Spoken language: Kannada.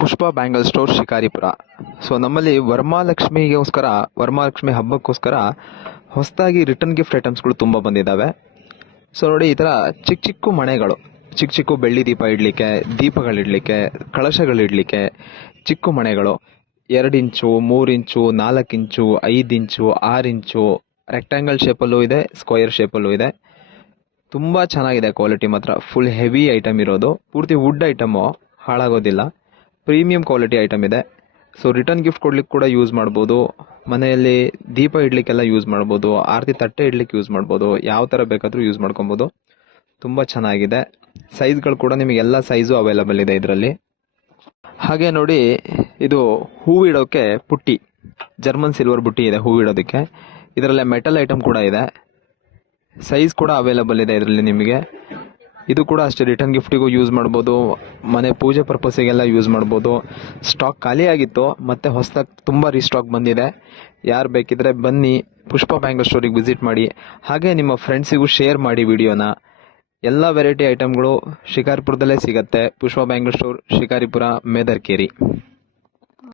ಪುಷ್ಪ ಬ್ಯಾಂಗಲ್ ಸ್ಟೋರ್ ಶಿಕಾರಿಪುರ. ಸೊ ನಮ್ಮಲ್ಲಿ ವರಮಹಾಲಕ್ಷ್ಮಿ ಹಬ್ಬಕ್ಕೋಸ್ಕರ ಹೊಸದಾಗಿ ರಿಟರ್ನ್ ಗಿಫ್ಟ್ ಐಟಮ್ಸ್ಗಳು ತುಂಬ ಬಂದಿದ್ದಾವೆ. ಸೊ ನೋಡಿ, ಈ ಥರ ಚಿಕ್ಕ ಚಿಕ್ಕ ಮಣೆಗಳು, ಚಿಕ್ಕ ಚಿಕ್ಕ ಬೆಳ್ಳಿ ದೀಪ ಇಡಲಿಕ್ಕೆ, ದೀಪಗಳಿಡಲಿಕ್ಕೆ, ಕಳಶಗಳಿಡಲಿಕ್ಕೆ ಚಿಕ್ಕ ಮಣೆಗಳು 2 ಇಂಚು, 3 ಇಂಚು, 4 ಇಂಚು, 5 ಇಂಚು, 6 ಇಂಚು, ರೆಕ್ಟ್ಯಾಂಗಲ್ ಶೇಪಲ್ಲೂ ಇದೆ, ಸ್ಕ್ವಯರ್ ಶೇಪಲ್ಲೂ ಇದೆ. ತುಂಬ ಚೆನ್ನಾಗಿದೆ ಕ್ವಾಲಿಟಿ ಮಾತ್ರ. ಫುಲ್ ಹೆವಿ ಐಟಮ್ ಇರೋದು, ಪೂರ್ತಿ ವುಡ್ ಐಟಮು, ಹಾಳಾಗೋದಿಲ್ಲ. ಪ್ರೀಮಿಯಂ ಕ್ವಾಲಿಟಿ ಐಟಮ್ ಇದೆ. ಸೊ ರಿಟರ್ನ್ ಗಿಫ್ಟ್ ಕೊಡ್ಲಿಕ್ಕೆ ಕೂಡ ಯೂಸ್ ಮಾಡ್ಬೋದು, ಮನೆಯಲ್ಲಿ ದೀಪ ಇಡ್ಲಿಕ್ಕೆಲ್ಲ ಯೂಸ್ ಮಾಡ್ಬೋದು, ಆರತಿ ತಟ್ಟೆ ಇಡ್ಲಿಕ್ಕೆ ಯೂಸ್ ಮಾಡ್ಬೋದು, ಯಾವ ಥರ ಬೇಕಾದರೂ ಯೂಸ್ ಮಾಡ್ಕೊಬೋದು. ತುಂಬ ಚೆನ್ನಾಗಿದೆ. ಸೈಜ್ಗಳು ಕೂಡ ನಿಮಗೆ ಎಲ್ಲ ಸೈಜು ಅವೈಲಬಲ್ ಇದೆ ಇದರಲ್ಲಿ. ಹಾಗೆ ನೋಡಿ, ಇದು ಹೂವಿಡೋಕ್ಕೆ ಪುಟ್ಟಿ, ಜರ್ಮನ್ ಸಿಲ್ವರ್ ಬುಟ್ಟಿ ಇದೆ ಹೂವಿಡೋದಕ್ಕೆ. ಇದರಲ್ಲೇ ಮೆಟಲ್ ಐಟಮ್ ಕೂಡ ಇದೆ, ಸೈಜ್ ಕೂಡ ಅವೈಲಬಲ್ ಇದೆ ಇದರಲ್ಲಿ ನಿಮಗೆ. ಇದು ಕೂಡ ಅಷ್ಟೇ, ರಿಟರ್ನ್ ಗಿಫ್ಟಿಗೂ ಯೂಸ್ ಮಾಡ್ಬೋದು, ಮನೆ ಪೂಜೆ ಪರ್ಪಸ್ಸಿಗೆಲ್ಲ ಯೂಸ್ ಮಾಡ್ಬೋದು. ಸ್ಟಾಕ್ ಖಾಲಿಯಾಗಿತ್ತು, ಮತ್ತೆ ಹೊಸದಾಗಿ ತುಂಬ ರೀಸ್ಟಾಕ್ ಬಂದಿದೆ. ಯಾರು ಬೇಕಿದ್ರೆ ಬನ್ನಿ, ಪುಷ್ಪ ಬ್ಯಾಂಗಲ್ ಸ್ಟೋರಿಗೆ ವಿಸಿಟ್ ಮಾಡಿ. ಹಾಗೆ ನಿಮ್ಮ ಫ್ರೆಂಡ್ಸಿಗೂ ಶೇರ್ ಮಾಡಿ ವಿಡಿಯೋನ. ಎಲ್ಲ ವೆರೈಟಿ ಐಟಮ್ಗಳು ಶಿಕಾರಿಪುರದಲ್ಲೇ ಸಿಗುತ್ತೆ. ಪುಷ್ಪ ಬ್ಯಾಂಗಲ್ ಸ್ಟೋರ್, ಶಿಕಾರಿಪುರ, ಮೇದರ್ಕೇರಿ.